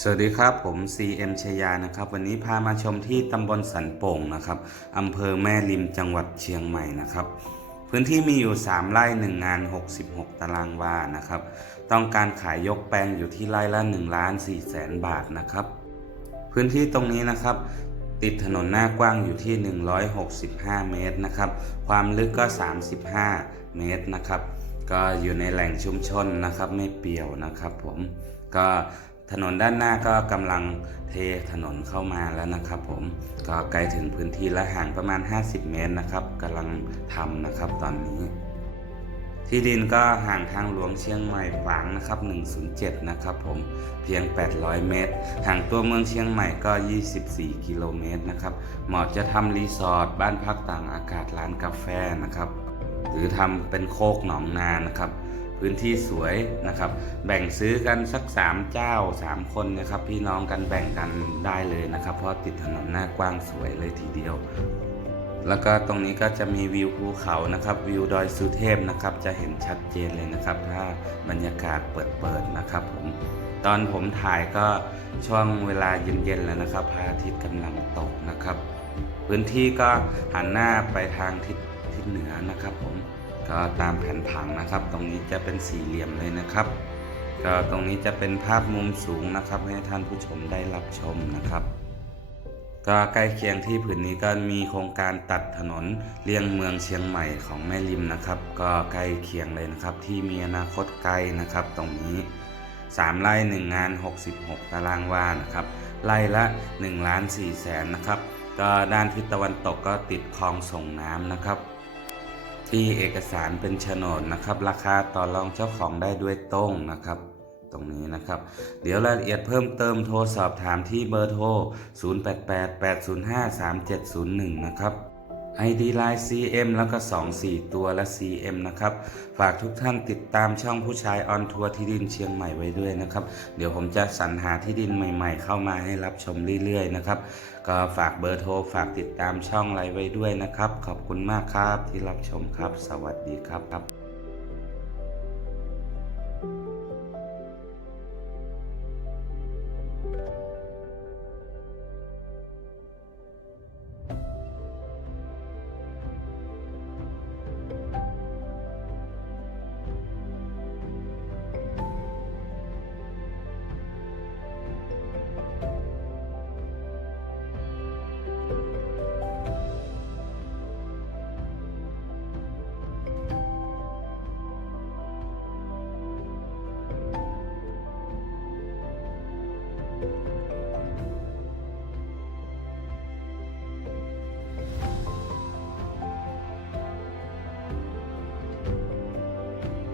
สวัสดีครับ ผม CM ชยานะครับ วันนี้พามาชมที่ตำบลสันโป่งนะครับอำเภอแม่ริมจังหวัดเชียงใหม่นะครับ พื้นที่มีอยู่ 3 ไร่ 1 งาน 66 ตารางวานะครับ ต้องการขายยกแปลงอยู่ที่ไร่ละ1ล้าน4แสนบาทนะครับ พื้นที่ตรงนี้นะครับ ติดถนนหน้ากว้างอยู่ที่ 165 เมตรนะครับ ความลึกก็ 35 เมตรนะครับ ก็อยู่ในแหล่งชุมชนนะครับ ไม่เปี่ยวนะครับ ผมก็ ถนนด้านหน้าก็กำลังเทถนนเข้ามาแล้วนะครับ ผมก็ใกลถึงพื้นที่และห่างประมาณ 50 เมตรนะครับกำลังทำนะครับตอนนี้ ที่ดินก็ห่างทางหลวงเชียงใหม่ฝางนะครับ 107 นะครับผมเพียง 800 เมตร ห่างตัวเมืองเชียงใหม่ก็ 24 กิโลเมตรนะครับเหมาะจะทำรีสอร์ทบ้านพักต่างอากาศร้านกาแฟนะครับ หรือทำเป็นโคกหนองนานะครับ พื้นที่สวยนะครับ แบ่งซื้อกันสัก 3 เจ้า 3 คนนะครับ พี่น้องกันแบ่งกันได้เลยนะครับ เพราะติดถนนหน้ากว้างสวยเลยทีเดียว แล้วก็ตรงนี้ก็จะมีวิวภูเขานะครับ วิวดอยสุเทพนะครับ จะเห็นชัดเจนเลยนะครับ ถ้าบรรยากาศเปิดๆนะครับผมตอนผมถ่ายก็ช่วงเวลาเย็นๆแล้วนะครับพระอาทิตย์กำลังตกนะครับ พื้นที่ก็หันหน้าไปทางทิศทิศเหนือนะครับผม ก็ตามแผนผังนะครับ ตรงนี้จะเป็นสี่เหลี่ยมเลยนะครับก็ตรงนี้จะเป็นภาพมุมสูงนะครับ ให้ท่านผู้ชมได้รับชมนะครับ ก็ใกล้เคียงที่ผืนนี้ก็มีโครงการตัดถนนเลี่ยงเมืองเชียงใหม่ของแม่ริมนะครับ ก็ใกล้เคียงเลยนะครับ ที่มีอนาคตไกลนะครับ ตรงนี้ 3ไร่1งาน 66 ตารางวานะครับไร่ละ1ล้าน4แสนนะครับก็ด้านทิศตะวันตกก็ติดคลองส่งน้ำนะครับ ที่เอกสารเป็นโฉนดนะครับ ราคาต่อรองเจ้าของได้ด้วยตรงนะครับ ตรงนี้นะครับ เดี๋ยวรายละเอียดเพิ่มเติมโทรสอบถามที่เบอร์โทร 0888053701 นะครับ ID Line CM แล้วก็ 24 ตัวและ CM นะครับ ฝากทุกท่านติดตามช่องผู้ชายออนทัวร์ที่ดินเชียงใหม่ไว้ด้วยนะครับ เดี๋ยวผมจะสรรหาที่ดินใหม่ ๆ เข้ามาให้รับชมเรื่อยๆนะครับ ก็ฝากเบอร์โทร ฝากติดตามช่องไลน์ไว้ด้วยนะครับ ขอบคุณมากครับที่รับชมครับ สวัสดีครับครับ